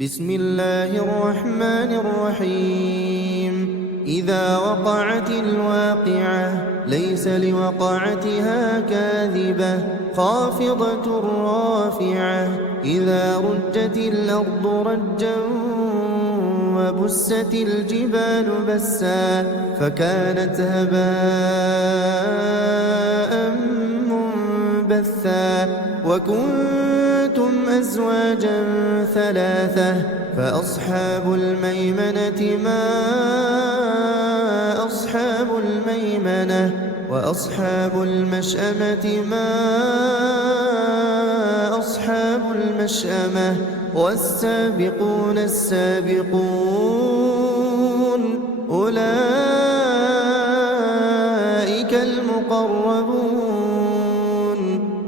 بسم الله الرحمن الرحيم. إذا وقعت الواقعة ليس لوقعتها كاذبة خافضة رافعة. إذا رجت الأرض رجا وبست الجبال بسا فكانت هباء منبثا. وكنتم أزواجا ثلاثة فأصحاب الميمنة ما أصحاب الميمنة وأصحاب المشأمة ما أصحاب المشأمة. والسابقون السابقون أولئك المقربون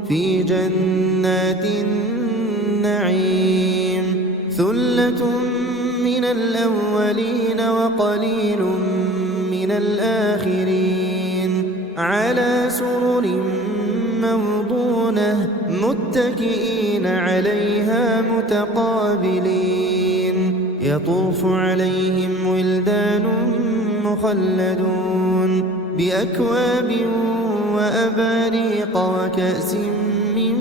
في جنات النعيم. ثلة من الأولين وقليل من الآخرين على سرر موضونة متكئين عليها متقابلين. يطوف عليهم ولدان مخلدون بأكواب وأباريق وكأس من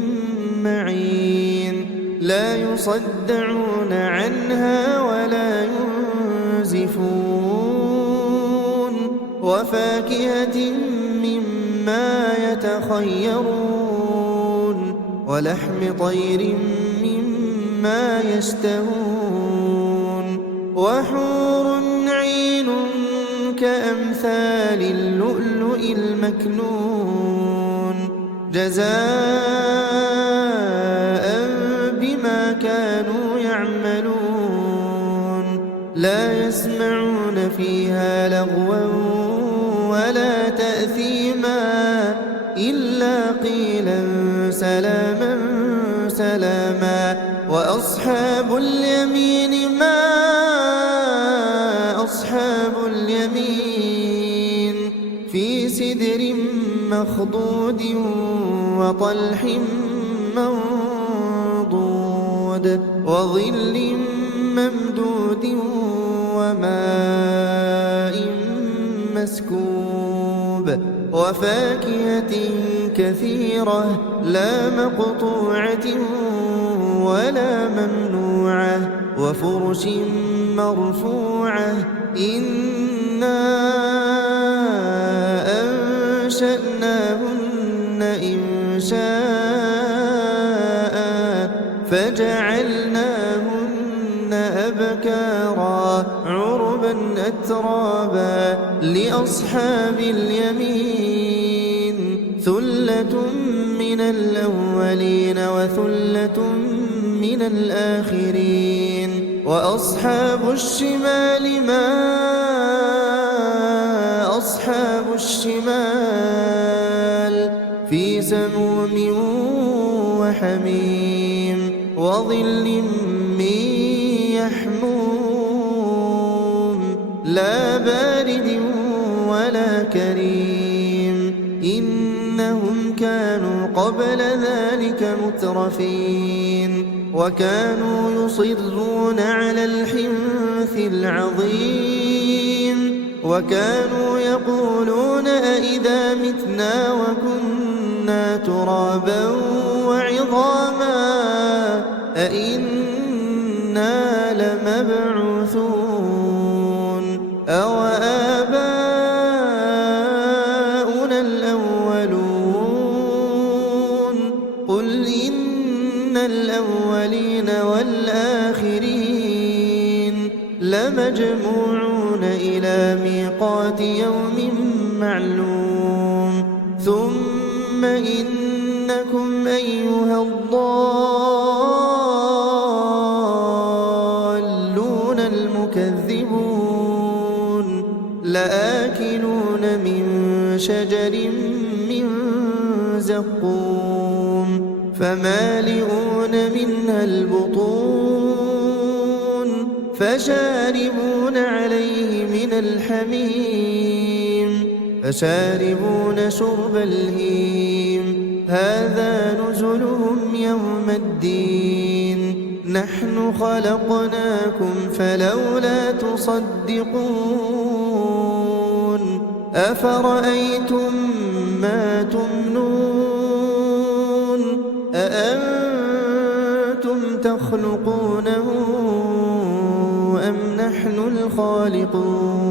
معين لا يصدعون عنها ولا ينزفون. وفاكهة مما يتخيرون ولحم طير مما يشتهون. وحور عين كأمثال اللؤلؤ المكنون جزاء بما كانوا يعملون. لا يسمعون فيها لغوا ولا تأثيما إلا قيلا سلاما سلاما. وأصحاب اليمين ما أصحاب اليمين في سدر مخضود وطلح منضود وظل ممدود وماء مسكوب. وفاكهة كثيرة لا مقطوعة ولا ممنوعة وفرش مرفوعة. إنا أنشأناهن إنشاء فجعلناهن أبكارا عربا أترابا لأصحاب اليمين. ثلة من الأولين وثلة من الآخرين. وأصحاب الشمال ما أصحاب الشمال في سموم وحميم وظل من يحموم لا بارد ولا كريم. إنهم كانوا قبل ذلك مترفين وكانوا يصرون على الحنث العظيم. وكانوا يقولون أئذا متنا وكنا ترابا وعظاما أئنا لمبعوثون أو آباؤنا الأولون. قل إن الأولين والآخرين لمجموعون إلى ميقات يوم معلوم. ثم إنكم أيها الضالون المكذبون لآكلون من شجر من زقوم فمالئون منها البطون فشاربون عليه من الحميم فشاربون شرب الهيم. هذا نزلهم يوم الدين نحن خلقناكم فلولا تصدقون أفرأيتم ما تمنون أأنتم تخلقونه أم نحن الخالقون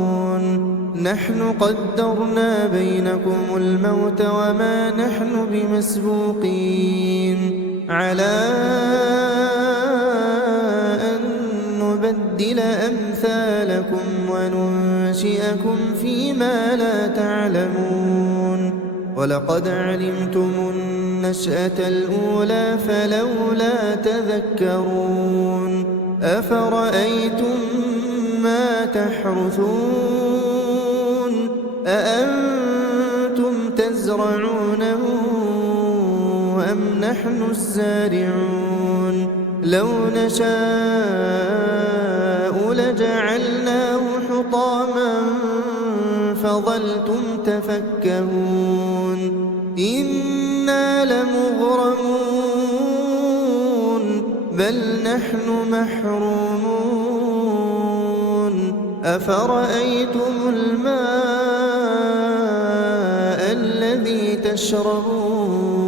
نحن قدرنا بينكم الموت وما نحن بمسبوقين على أن نبدل أمثالكم وننشئكم فيما لا تعلمون ولقد علمتم النشأة الأولى فلولا تذكرون أفرأيتم ما تحرثون أأنتم تزرعونه أم نحن الزارعون لو نشاء لجعلناه حطاما فظلتم تفكهون إنا لمغرمون بل نحن محرومون أفرأيتم الماء الذي تشربون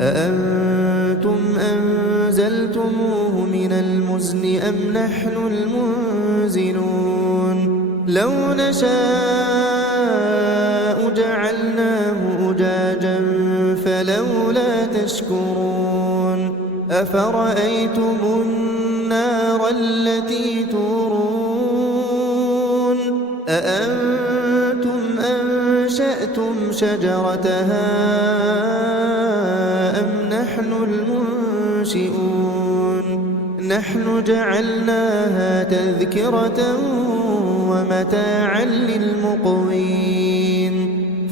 أأنتم أنزلتموه من المزن أم نحن المنزلون لو نشاء جعلناه أجاجا فلولا تشكرون أفرأيتم النار التي تورون أأنتم أنشأتم شجرتها أم نحن المنشئون نحن جعلناها تذكرة ومتاعا للمقوين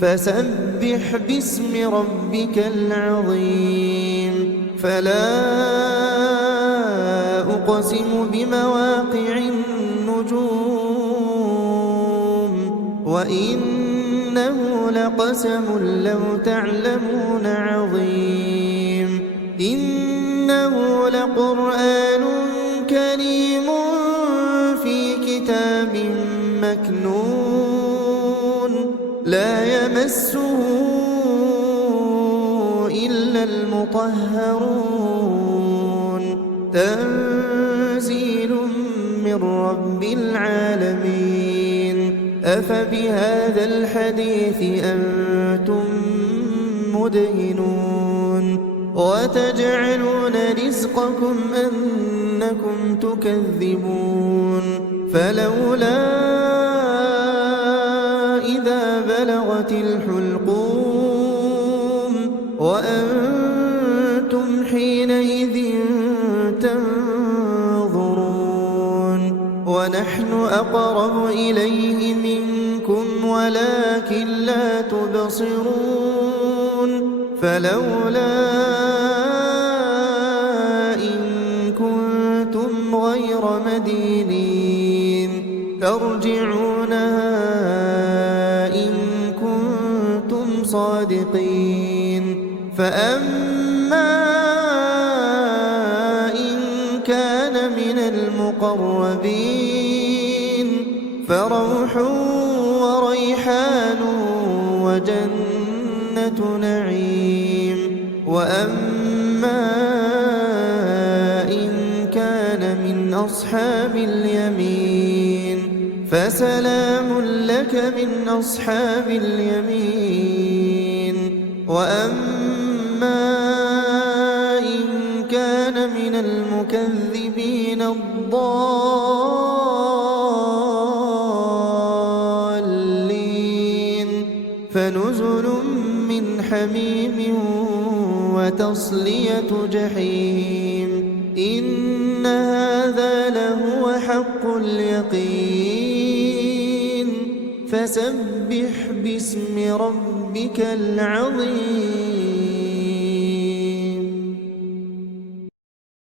فسبح باسم ربك العظيم فلا أقسم بمواقع النجوم وإنه لقسم لو تعلمون عظيم إنه لقرآن كريم في كتاب مكنون لا يمسه إلا المطهرون تنزيل من رب العالمين أفبهذا الحديث أنتم مدهنون وتجعلون رزقكم أنكم تكذبون فلولا إذا بلغت الحلقوم وأنتم حينئذ تنظرون ونحن أقرب إليه منكم ولكن لا تبصرون فلولا إن كنتم غير مدينين ترجعونها إن كنتم صادقين فأما إن كان من المقربين فروح وريحان وجنة نعيم وأما إن كان من أصحاب اليمين فسلام لك من أصحاب اليمين وأما إن كان من المكذبين الضالين فنزل من حميم وتصلية جحيم إن هذا لهو حق اليقين فسبح باسم ربك العظيم